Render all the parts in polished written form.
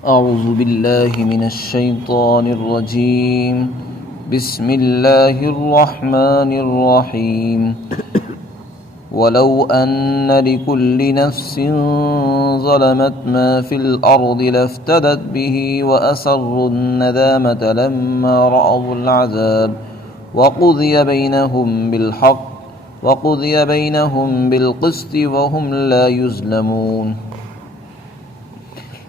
أعوذ بالله من الشيطان الرجيم. بسم الله الرحمن الرحيم. ولو أن لكل نفس ظلمت ما في الأرض لافتدت به وأسروا الندامة لما رأوا العذاب وقضي بينهم بالقسط وهم لا يظلمون.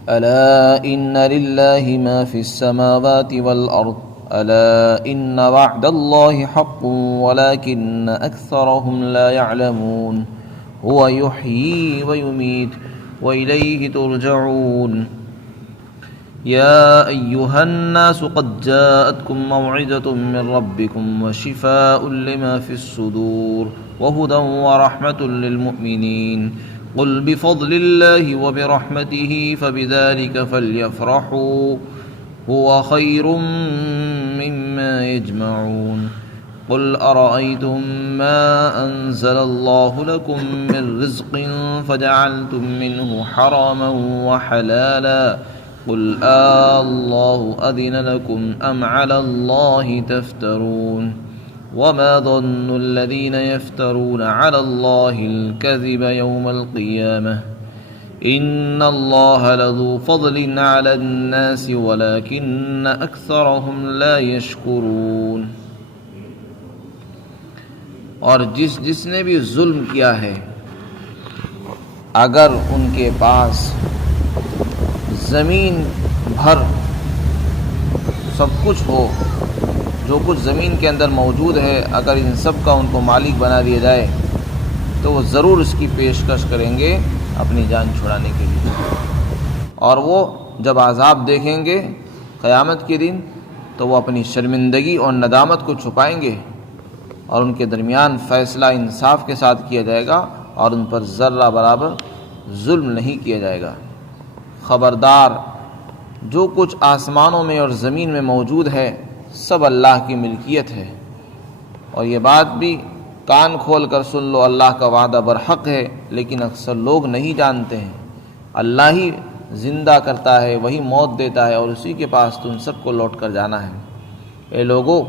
ألا إن لله ما في السماوات والأرض ألا إن وعد الله حق ولكن أكثرهم لا يعلمون. هو يحيي ويميت وإليه ترجعون. يا أيها الناس قد جاءتكم موعظة من ربكم وشفاء لما في الصدور وهدى ورحمة للمؤمنين. قل بفضل الله وبرحمته فبذلك فليفرحوا هو خير مما يجمعون. قل أرأيتم ما أنزل الله لكم من رزق فجعلتم منه حراما وحلالا قل الله أذن لكم أم على الله تفترون. وما ظن الذين يفترون على الله الكذب يوم القيامة إن الله لذو فضل على الناس ولكن أكثرهم لا يشكرون. اور جس نے بھی ظلم کیا ہے اگر ان کے پاس زمین بھر سب کچھ ہو، جو کچھ زمین کے اندر موجود ہے، اگر ان سب کا ان کو مالک بنا دیا جائے تو وہ ضرور اس کی پیشکش کریں گے اپنی جان چھڑانے کے لیے. اور وہ جب عذاب دیکھیں گے قیامت کے دن تو وہ اپنی شرمندگی اور ندامت کو چھپائیں گے اور ان کے درمیان فیصلہ انصاف کے ساتھ کیا جائے گا اور ان پر ذرہ برابر ظلم نہیں کیا جائے گا. خبردار، جو کچھ آسمانوں میں اور زمین میں موجود ہے سب اللہ کی ملکیت ہے. اور یہ بات بھی کان کھول کر سن لو، اللہ کا وعدہ برحق ہے، لیکن اکثر لوگ نہیں جانتے ہیں. اللہ ہی زندہ کرتا ہے، وہی موت دیتا ہے اور اسی کے پاس تم سب کو لوٹ کر جانا ہے. اے لوگو،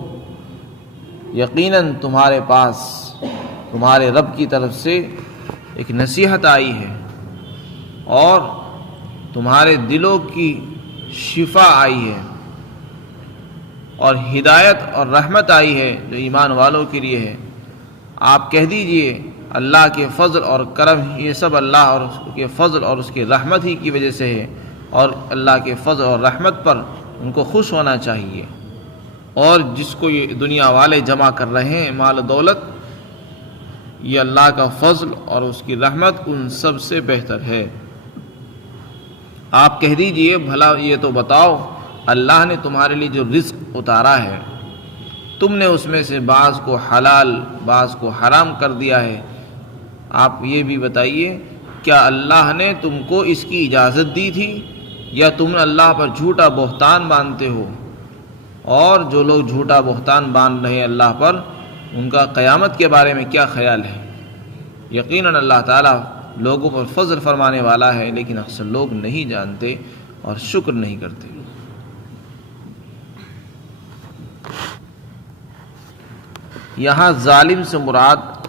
یقیناً تمہارے پاس تمہارے رب کی طرف سے ایک نصیحت آئی ہے اور تمہارے دلوں کی شفا آئی ہے اور ہدایت اور رحمت آئی ہے جو ایمان والوں کے لیے ہے. آپ کہہ دیجئے اللہ کے فضل اور کرم، یہ سب اللہ اور اس کے فضل اور اس کی رحمت ہی کی وجہ سے ہے، اور اللہ کے فضل اور رحمت پر ان کو خوش ہونا چاہیے. اور جس کو یہ دنیا والے جمع کر رہے ہیں مال و دولت، یہ اللہ کا فضل اور اس کی رحمت ان سب سے بہتر ہے. آپ کہہ دیجئے بھلا یہ تو بتاؤ، اللہ نے تمہارے لیے جو رزق اتارا ہے تم نے اس میں سے بعض کو حلال بعض کو حرام کر دیا ہے. آپ یہ بھی بتائیے، کیا اللہ نے تم کو اس کی اجازت دی تھی یا تم اللہ پر جھوٹا بہتان باندھتے ہو؟ اور جو لوگ جھوٹا بہتان باندھ رہے ہیں اللہ پر، ان کا قیامت کے بارے میں کیا خیال ہے؟ یقیناً اللہ تعالیٰ لوگوں پر فضل فرمانے والا ہے، لیکن اکثر لوگ نہیں جانتے اور شکر نہیں کرتے. یہاں ظالم سے مراد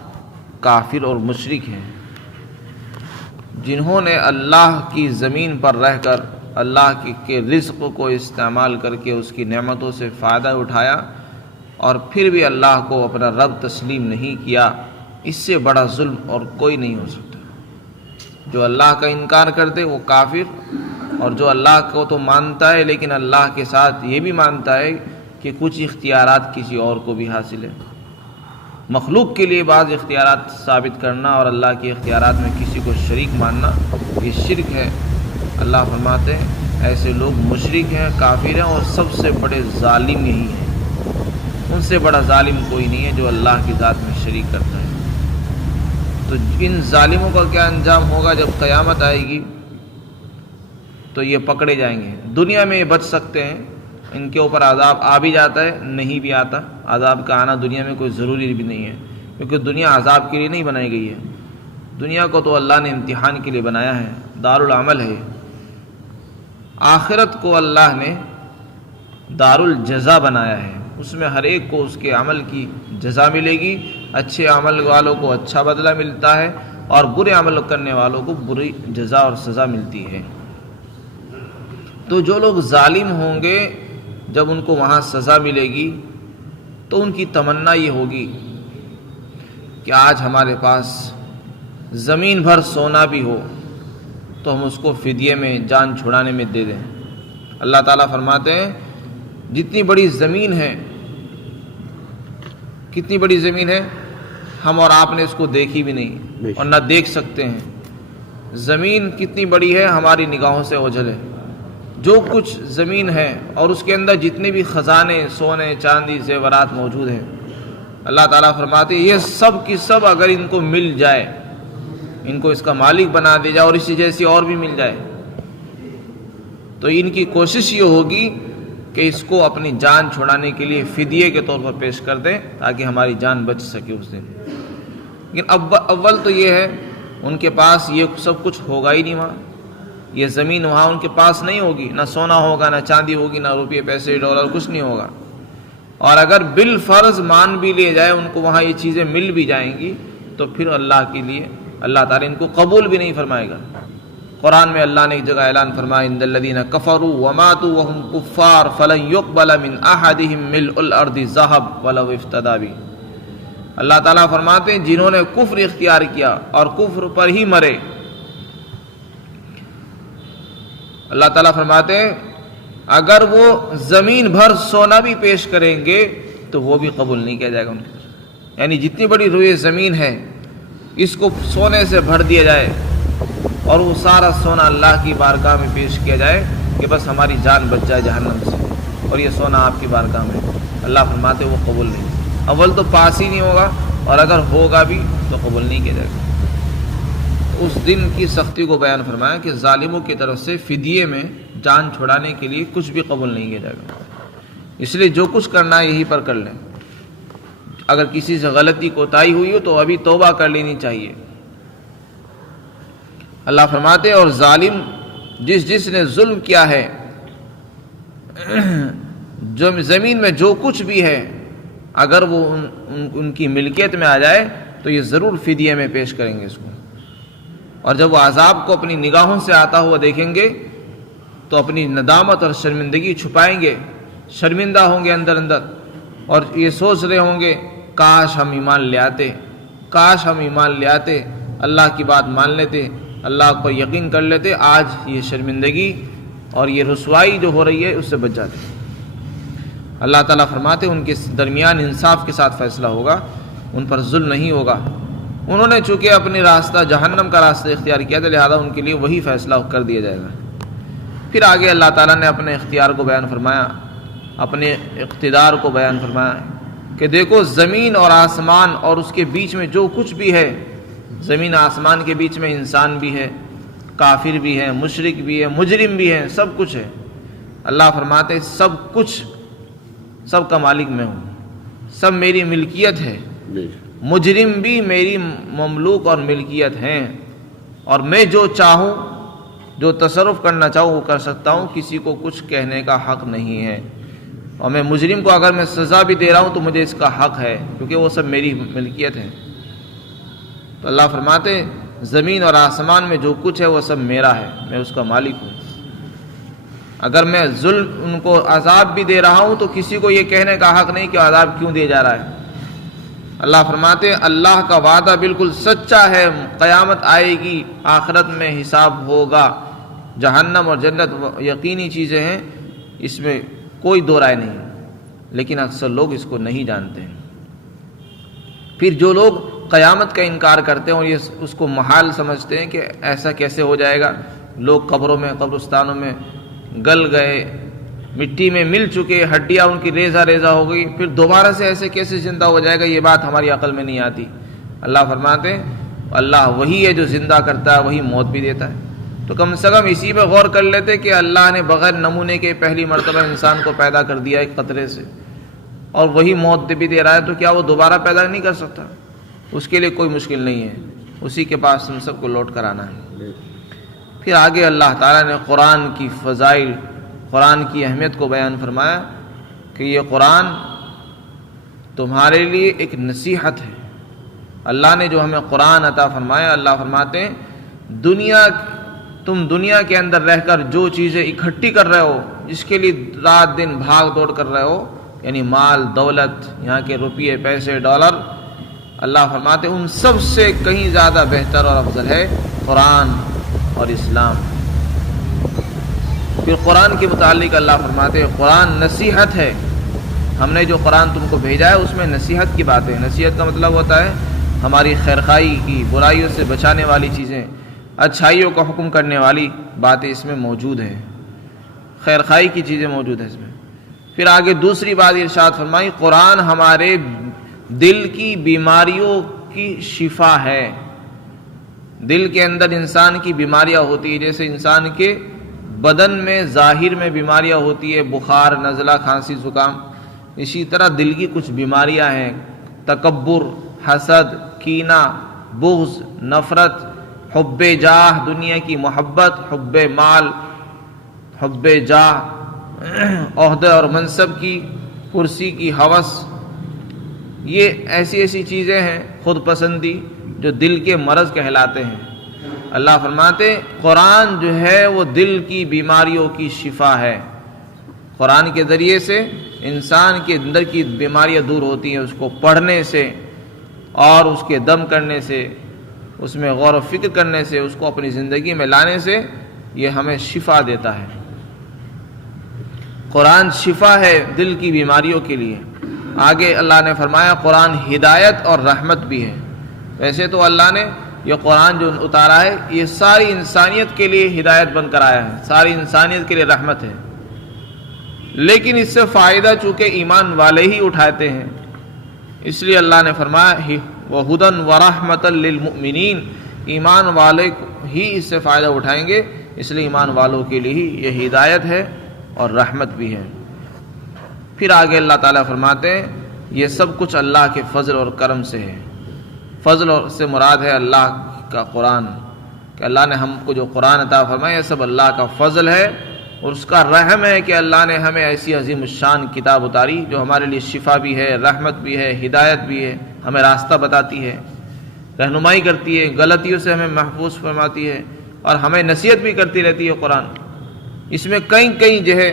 کافر اور مشرک ہیں، جنہوں نے اللہ کی زمین پر رہ کر اللہ کے رزق کو استعمال کر کے اس کی نعمتوں سے فائدہ اٹھایا اور پھر بھی اللہ کو اپنا رب تسلیم نہیں کیا. اس سے بڑا ظلم اور کوئی نہیں ہو سکتا. جو اللہ کا انکار کرتے وہ کافر، اور جو اللہ کو تو مانتا ہے لیکن اللہ کے ساتھ یہ بھی مانتا ہے کہ کچھ اختیارات کسی اور کو بھی حاصل ہے. مخلوق کے لیے بعض اختیارات ثابت کرنا اور اللہ کے اختیارات میں کسی کو شریک ماننا یہ شرک ہے. اللہ فرماتے ہیں ایسے لوگ مشرک ہیں، کافر ہیں، اور سب سے بڑے ظالم یہی ہیں. ان سے بڑا ظالم کوئی نہیں ہے جو اللہ کی ذات میں شریک کرتا ہے. تو ان ظالموں کا کیا انجام ہوگا جب قیامت آئے گی؟ تو یہ پکڑے جائیں گے. دنیا میں یہ بچ سکتے ہیں، ان کے اوپر عذاب آ بھی جاتا ہے، نہیں بھی آتا. عذاب کا آنا دنیا میں کوئی ضروری بھی نہیں ہے، کیونکہ دنیا عذاب کے لیے نہیں بنائی گئی ہے. دنیا کو تو اللہ نے امتحان کے لیے بنایا ہے، دار العمل ہے. آخرت کو اللہ نے دار الجزا بنایا ہے، اس میں ہر ایک کو اس کے عمل کی جزا ملے گی، اچھے عمل والوں کو اچھا بدلہ ملتا ہے اور برے عمل کرنے والوں کو بری جزا اور سزا ملتی ہے۔ تو جو لوگ ظالم ہوں گے جب ان کو وہاں سزا ملے گی تو ان کی تمنا یہ ہوگی کہ آج ہمارے پاس زمین بھر سونا بھی ہو تو ہم اس کو فدیے میں جان چھڑانے میں دے دیں۔ اللہ تعالیٰ فرماتے ہیں جتنی بڑی زمین ہے، کتنی بڑی زمین ہے، ہم اور آپ نے اس کو دیکھی بھی نہیں اور نہ دیکھ سکتے ہیں۔ زمین کتنی بڑی ہے ہماری نگاہوں سے اوجھل ہے۔ جو کچھ زمین ہے اور اس کے اندر جتنے بھی خزانے، سونے چاندی زیورات موجود ہیں، اللہ تعالیٰ فرماتے ہیں یہ سب کی سب اگر ان کو مل جائے، ان کو اس کا مالک بنا دیا جائے اور اسی جیسی اور بھی مل جائے، تو ان کی کوشش یہ ہوگی کہ اس کو اپنی جان چھڑانے کے لیے فدیے کے طور پر پیش کر دیں تاکہ ہماری جان بچ سکے اس دن۔ لیکن اول تو یہ ہے ان کے پاس یہ سب کچھ ہوگا ہی نہیں، وہاں یہ زمین وہاں ان کے پاس نہیں ہوگی، نہ سونا ہوگا، نہ چاندی ہوگی، نہ روپے پیسے ڈالر، کچھ نہیں ہوگا۔ اور اگر بالفرض مان بھی لیے جائے ان کو وہاں یہ چیزیں مل بھی جائیں گی تو پھر اللہ کے لیے اللہ تعالیٰ ان کو قبول بھی نہیں فرمائے گا۔ قرآن میں اللہ نے ایک جگہ اعلان فرمایا ان الذین کفروا وماتوا وهم کفار فلن يقبل من احدهم ملء الارض ذهب ولو افتدى به۔ اللہ تعالیٰ فرماتے ہیں جنہوں نے کفر اختیار کیا اور کفر پر ہی مرے، اللہ تعالیٰ فرماتے ہیں اگر وہ زمین بھر سونا بھی پیش کریں گے تو وہ بھی قبول نہیں کیا جائے گا ان کے۔ یعنی جتنی بڑی روئے زمین ہے اس کو سونے سے بھر دیا جائے اور وہ سارا سونا اللہ کی بارگاہ میں پیش کیا جائے کہ بس ہماری جان بچ جائے جہنم سے، اور یہ سونا آپ کی بارگاہ میں، اللہ فرماتے وہ قبول نہیں۔ اول تو پاس ہی نہیں ہوگا اور اگر ہوگا بھی تو قبول نہیں کیا جائے گا۔ اس دن کی سختی کو بیان فرمایا کہ ظالموں کی طرف سے فدیے میں جان چھڑانے کے لیے کچھ بھی قبول نہیں کیا جائے گا، اس لیے جو کچھ کرنا ہے یہی پر کر لیں۔ اگر کسی سے غلطی کوتاہی ہوئی ہو تو ابھی توبہ کر لینی چاہیے۔ اللہ فرماتے اور ظالم جس نے ظلم کیا ہے، جو زمین میں جو کچھ بھی ہے اگر وہ ان کی ملکیت میں آ جائے تو یہ ضرور فدیے میں پیش کریں گے اس کو، اور جب وہ عذاب کو اپنی نگاہوں سے آتا ہوا دیکھیں گے تو اپنی ندامت اور شرمندگی چھپائیں گے، شرمندہ ہوں گے اندر اور یہ سوچ رہے ہوں گے کاش ہم ایمان لے آتے، کاش ہم ایمان لے آتے، اللہ کی بات مان لیتے، اللہ پر یقین کر لیتے، آج یہ شرمندگی اور یہ رسوائی جو ہو رہی ہے اس سے بچ جاتے۔ اللہ تعالیٰ فرماتے ان کے درمیان انصاف کے ساتھ فیصلہ ہوگا، ان پر ظلم نہیں ہوگا۔ انہوں نے چونکہ اپنی راستہ جہنم کا راستہ اختیار کیا تھا لہذا ان کے لیے وہی فیصلہ کر دیا جائے گا۔ پھر آگے اللہ تعالیٰ نے اپنے اختیار کو بیان فرمایا، اپنے اقتدار کو بیان فرمایا کہ دیکھو زمین اور آسمان اور اس کے بیچ میں جو کچھ بھی ہے، زمین آسمان کے بیچ میں انسان بھی ہے، کافر بھی ہے، مشرک بھی ہے، مجرم بھی ہے، سب کچھ ہے۔ اللہ فرماتے سب کچھ، سب کا مالک میں ہوں، سب میری ملکیت ہے، مجرم بھی میری مملوک اور ملکیت ہیں، اور میں جو چاہوں، جو تصرف کرنا چاہوں وہ کر سکتا ہوں، کسی کو کچھ کہنے کا حق نہیں ہے، اور میں مجرم کو اگر میں سزا بھی دے رہا ہوں تو مجھے اس کا حق ہے کیونکہ وہ سب میری ملکیت ہے۔ تو اللہ فرماتے زمین اور آسمان میں جو کچھ ہے وہ سب میرا ہے، میں اس کا مالک ہوں۔ اگر میں ظلم ان کو عذاب بھی دے رہا ہوں تو کسی کو یہ کہنے کا حق نہیں کہ عذاب کیوں دیا جا رہا ہے۔ اللہ فرماتے اللہ کا وعدہ بالکل سچا ہے، قیامت آئے گی، آخرت میں حساب ہوگا، جہنم اور جنت یقینی چیزیں ہیں، اس میں کوئی دو رائے نہیں، لیکن اکثر لوگ اس کو نہیں جانتے ہیں۔ پھر جو لوگ قیامت کا انکار کرتے ہیں اور یہ اس کو محال سمجھتے ہیں کہ ایسا کیسے ہو جائے گا، لوگ قبروں میں، قبرستانوں میں گل گئے، مٹی میں مل چکے، ہڈیاں ان کی ریزہ ریزہ ہو گئی، پھر دوبارہ سے ایسے کیسے زندہ ہو جائے گا، یہ بات ہماری عقل میں نہیں آتی۔ اللہ فرماتے ہیں اللہ وہی ہے جو زندہ کرتا ہے، وہی موت بھی دیتا ہے۔ تو کم سے کم اسی پہ غور کر لیتے کہ اللہ نے بغیر نمونے کے پہلی مرتبہ انسان کو پیدا کر دیا ایک قطرے سے، اور وہی موت بھی دے رہا ہے، تو کیا وہ دوبارہ پیدا نہیں کر سکتا؟ اس کے لیے کوئی مشکل نہیں ہے، اسی کے پاس ہم سب کو لوٹ کر آنا ہے۔ پھر آگے اللہ تعالیٰ نے قرآن کی فضائل، قرآن کی اہمیت کو بیان فرمایا کہ یہ قرآن تمہارے لیے ایک نصیحت ہے۔ اللہ نے جو ہمیں قرآن عطا فرمایا، اللہ فرماتے ہیں تم دنیا کے اندر رہ کر جو چیزیں اکٹھی کر رہے ہو، جس کے لیے رات دن بھاگ دوڑ کر رہے ہو، یعنی مال دولت، یہاں کے روپیے پیسے ڈالر، اللہ فرماتے ہیں ان سب سے کہیں زیادہ بہتر اور افضل ہے قرآن اور اسلام۔ پھر قرآن کے متعلق اللہ فرماتے ہیں قرآن نصیحت ہے، ہم نے جو قرآن تم کو بھیجا ہے اس میں نصیحت کی بات ہے۔ نصیحت کا مطلب ہوتا ہے ہماری خیرخواہی کی، برائیوں سے بچانے والی چیزیں، اچھائیوں کا حکم کرنے والی باتیں اس میں موجود ہیں، خیرخواہی کی چیزیں موجود ہیں اس میں۔ پھر آگے دوسری بات ارشاد فرمائی قرآن ہمارے دل کی بیماریوں کی شفا ہے۔ دل کے اندر انسان کی بیماریاں ہوتی ہیں، جیسے انسان کے بدن میں ظاہر میں بیماریاں ہوتی ہے، بخار، نزلہ، کھانسی، زکام، اسی طرح دل کی کچھ بیماریاں ہیں، تکبر، حسد، کینہ، بغض، نفرت، حب جاہ، دنیا کی محبت، حب مال، حب جاہ، عہدے اور منصب کی، کرسی کی ہوس، یہ ایسی چیزیں ہیں، خود پسندی، جو دل کے مرض کہلاتے ہیں۔ اللہ فرماتے قرآن جو ہے وہ دل کی بیماریوں کی شفا ہے۔ قرآن کے ذریعے سے انسان کے اندر کی بیماریاں دور ہوتی ہیں، اس کو پڑھنے سے اور اس کے دم کرنے سے، اس میں غور و فکر کرنے سے، اس کو اپنی زندگی میں لانے سے یہ ہمیں شفا دیتا ہے۔ قرآن شفا ہے دل کی بیماریوں کے لیے۔ آگے اللہ نے فرمایا قرآن ہدایت اور رحمت بھی ہے۔ ویسے تو اللہ نے یہ قرآن جو اتارا ہے یہ ساری انسانیت کے لیے ہدایت بن کر آیا ہے، ساری انسانیت کے لیے رحمت ہے، لیکن اس سے فائدہ چونکہ ایمان والے ہی اٹھاتے ہیں، اس لیے اللہ نے فرمایا وَهُدًى وَرَحْمَةً لِّلْمُؤْمِنِينَ، ایمان والے ہی اس سے فائدہ اٹھائیں گے، اس لیے ایمان والوں کے لیے ہی یہ ہدایت ہے اور رحمت بھی ہے۔ پھر آگے اللہ تعالیٰ فرماتے ہیں یہ سب کچھ اللہ کے فضل اور کرم سے ہے۔ فضل سے مراد ہے اللہ کا قرآن، کہ اللہ نے ہم کو جو قرآن عطا فرمایا یہ سب اللہ کا فضل ہے، اور اس کا رحم ہے کہ اللہ نے ہمیں ایسی عظیم الشان کتاب اتاری جو ہمارے لیے شفا بھی ہے، رحمت بھی ہے، ہدایت بھی ہے، ہمیں راستہ بتاتی ہے، رہنمائی کرتی ہے، غلطیوں سے ہمیں محفوظ فرماتی ہے، اور ہمیں نصیحت بھی کرتی رہتی ہے قرآن۔ اس میں کئی جو ہے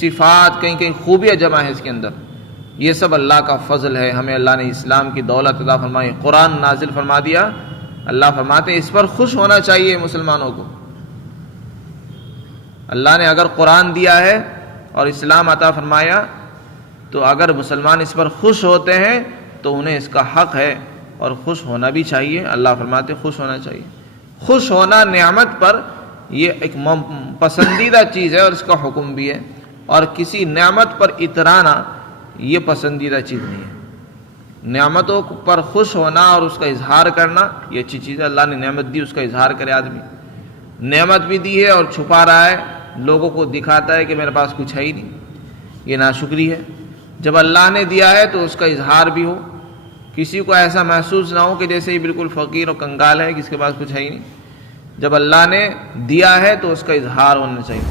صفات، کئی خوبیاں جمع ہے اس کے اندر، یہ سب اللہ کا فضل ہے۔ ہمیں اللہ نے اسلام کی دولت عطا فرمائی، قرآن نازل فرما دیا، اللہ فرماتے ہیں اس پر خوش ہونا چاہیے مسلمانوں کو۔ اللہ نے اگر قرآن دیا ہے اور اسلام عطا فرمایا تو اگر مسلمان اس پر خوش ہوتے ہیں تو انہیں اس کا حق ہے اور خوش ہونا بھی چاہیے۔ اللہ فرماتے ہیں خوش ہونا چاہیے۔ خوش ہونا نعمت پر یہ ایک پسندیدہ چیز ہے اور اس کا حکم بھی ہے، اور کسی نعمت پر اترانا یہ پسندیدہ چیز نہیں ہے۔ نعمتوں پر خوش ہونا اور اس کا اظہار کرنا یہ اچھی چیز ہے۔ اللہ نے نعمت دی، اس کا اظہار کرے آدمی۔ نعمت بھی دی ہے اور چھپا رہا ہے، لوگوں کو دکھاتا ہے کہ میرے پاس کچھ ہے ہی نہیں، یہ ناشکری ہے۔ جب اللہ نے دیا ہے تو اس کا اظہار بھی ہو، کسی کو ایسا محسوس نہ ہو کہ جیسے یہ بالکل فقیر اور کنگال ہے، کس کے پاس کچھ ہے ہی نہیں۔ جب اللہ نے دیا ہے تو اس کا اظہار ہونا چاہیے۔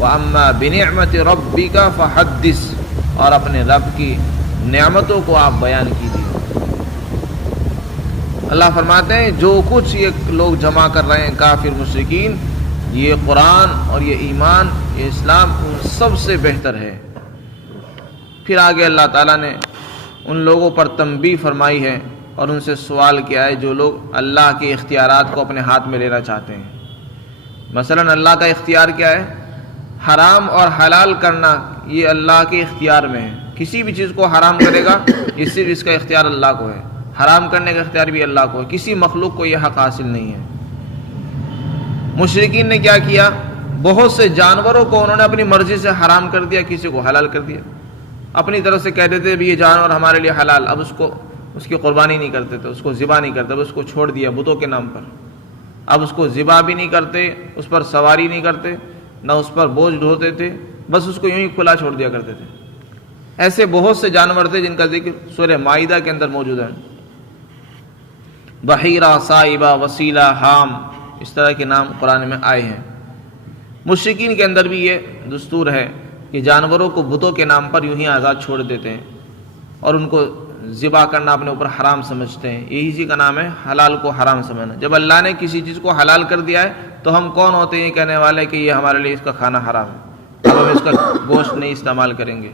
وَأَمَّا بِنِعْمَةِ رَبِّكَ فَحَدِّثْ، اور اپنے رب کی نعمتوں کو آپ بیان کیجیے۔ اللہ فرماتے ہیں جو کچھ یہ لوگ جمع کر رہے ہیں کافر مشرکین، یہ قرآن اور یہ ایمان، یہ اسلام ان سب سے بہتر ہے۔ پھر آگے اللہ تعالیٰ نے ان لوگوں پر تنبیہ فرمائی ہے اور ان سے سوال کیا ہے جو لوگ اللہ کے اختیارات کو اپنے ہاتھ میں لینا چاہتے ہیں۔ مثلا اللہ کا اختیار کیا ہے؟ حرام اور حلال کرنا یہ اللہ کے اختیار میں ہے۔ کسی بھی چیز کو حرام کرے گا یہ صرف اس کا اختیار اللہ کو ہے، حرام کرنے کا اختیار بھی اللہ کو ہے، کسی مخلوق کو یہ حق حاصل نہیں ہے۔ مشرکین نے کیا کیا؟ بہت سے جانوروں کو انہوں نے اپنی مرضی سے حرام کر دیا، کسی کو حلال کر دیا، اپنی طرف سے کہہ دیتے بھی یہ جانور ہمارے لیے حلال، اب اس کی قربانی نہیں کرتے تھے، اس کو ذبح نہیں کرتے، اب اس کو چھوڑ دیا بتوں کے نام پر، اب اس کو ذبح بھی نہیں کرتے، اس پر سواری نہیں کرتے، نہ اس پر بوجھ ڈھوتے تھے، بس اس کو یوں ہی کھلا چھوڑ دیا کرتے تھے۔ ایسے بہت سے جانور تھے جن کا ذکر سورہ مائدہ کے اندر موجود ہے، بحیرہ، صائبہ، وسیلہ، حام، اس طرح کے نام قرآن میں آئے ہیں۔ مشرکین کے اندر بھی یہ دستور ہے کہ جانوروں کو بتوں کے نام پر یوں ہی آزاد چھوڑ دیتے ہیں اور ان کو ذبح کرنا اپنے اوپر حرام سمجھتے ہیں. یہی چیز کا نام ہے حلال کو حرام سمجھنا. جب اللہ نے کسی چیز کو حلال کر دیا ہے تو ہم کون ہوتے ہیں یہ کہنے والے کہ یہ ہمارے لیے اس کا کھانا حرام ہے, اب ہم اس کا گوشت نہیں استعمال کریں گے.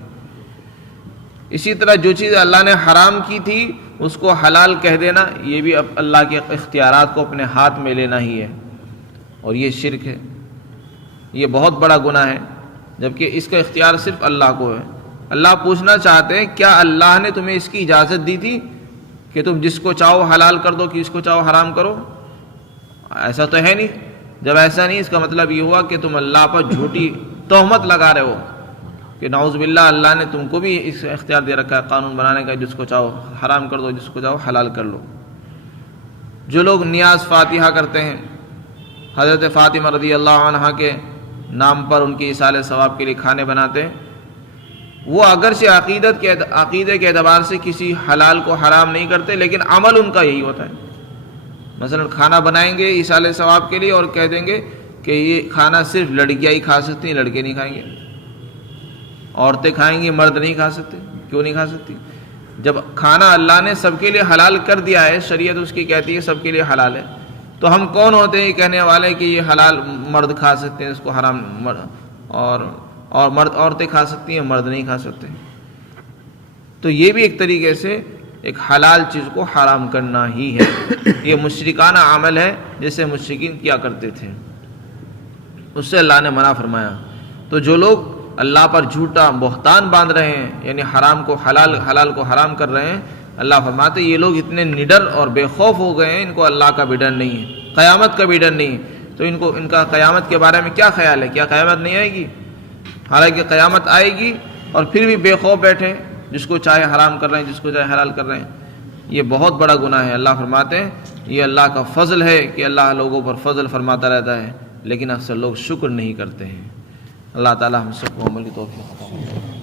اسی طرح جو چیز اللہ نے حرام کی تھی اس کو حلال کہہ دینا, یہ بھی اب اللہ کے اختیارات کو اپنے ہاتھ میں لینا ہی ہے, اور یہ شرک ہے. یہ بہت بڑا گناہ ہے, جبکہ اس کا اختیار صرف اللہ کو ہے. اللہ پوچھنا چاہتے ہیں کیا اللہ نے تمہیں اس کی اجازت دی تھی کہ تم جس کو چاہو حلال کر دو, کہ اس کو چاہو حرام کرو؟ ایسا تو ہے نہیں. جب ایسا نہیں, اس کا مطلب یہ ہوا کہ تم اللہ پر جھوٹی تہمت لگا رہے ہو کہ نعوذ باللہ اللہ نے تم کو بھی اس اختیار دے رکھا ہے قانون بنانے کا, جس کو چاہو حرام کر دو, جس کو چاہو حلال کر لو. جو لوگ نیاز فاتحہ کرتے ہیں, حضرت فاطمہ رضی اللہ عنہا کے نام پر ان کی ایصال ثواب کے لیے کھانے بناتے ہیں, وہ اگرچہ عقیدے کے اعتبار سے کسی حلال کو حرام نہیں کرتے, لیکن عمل ان کا یہی ہوتا ہے. مثلا کھانا بنائیں گے ایصال ثواب کے لیے اور کہہ دیں گے کہ یہ کھانا صرف لڑکیاں ہی کھا سکتی ہیں, لڑکے نہیں کھائیں گے. عورتیں کھائیں گی, مرد نہیں کھا سکتے. کیوں نہیں کھا سکتی؟ جب کھانا اللہ نے سب کے لیے حلال کر دیا ہے, شریعت اس کی کہتی ہے سب کے لیے حلال ہے, تو ہم کون ہوتے ہیں کہنے والے کہ یہ حلال مرد کھا سکتے ہیں, اس کو حرام اور مرد عورتیں کھا سکتی ہیں, مرد نہیں کھا سکتے. تو یہ بھی ایک طریقے سے ایک حلال چیز کو حرام کرنا ہی ہے. یہ مشرکانہ عمل ہے جسے مشرکین کیا کرتے تھے, اس سے اللہ نے منع فرمایا. تو جو لوگ اللہ پر جھوٹا بہتان باندھ رہے ہیں, یعنی حرام کو حلال, حلال کو حرام کر رہے ہیں, اللہ فرماتے یہ لوگ اتنے نڈر اور بے خوف ہو گئے ہیں, ان کو اللہ کا بھی ڈر نہیں ہے, قیامت کا بھی ڈر نہیں ہے. تو ان کا قیامت کے بارے میں کیا خیال ہے؟ کیا قیامت نہیں آئے گی؟ حالانکہ قیامت آئے گی اور پھر بھی بے خوف بیٹھے, جس کو چاہے حرام کر رہے ہیں, جس کو چاہے حلال کر رہے ہیں. یہ بہت بڑا گناہ ہے. اللہ فرماتے ہیں یہ اللہ کا فضل ہے کہ اللہ لوگوں پر فضل فرماتا رہتا ہے, لیکن اکثر لوگ شکر نہیں کرتے ہیں. اللہ تعالی ہم سب کو عمل کی توفیق عطا فرمائے.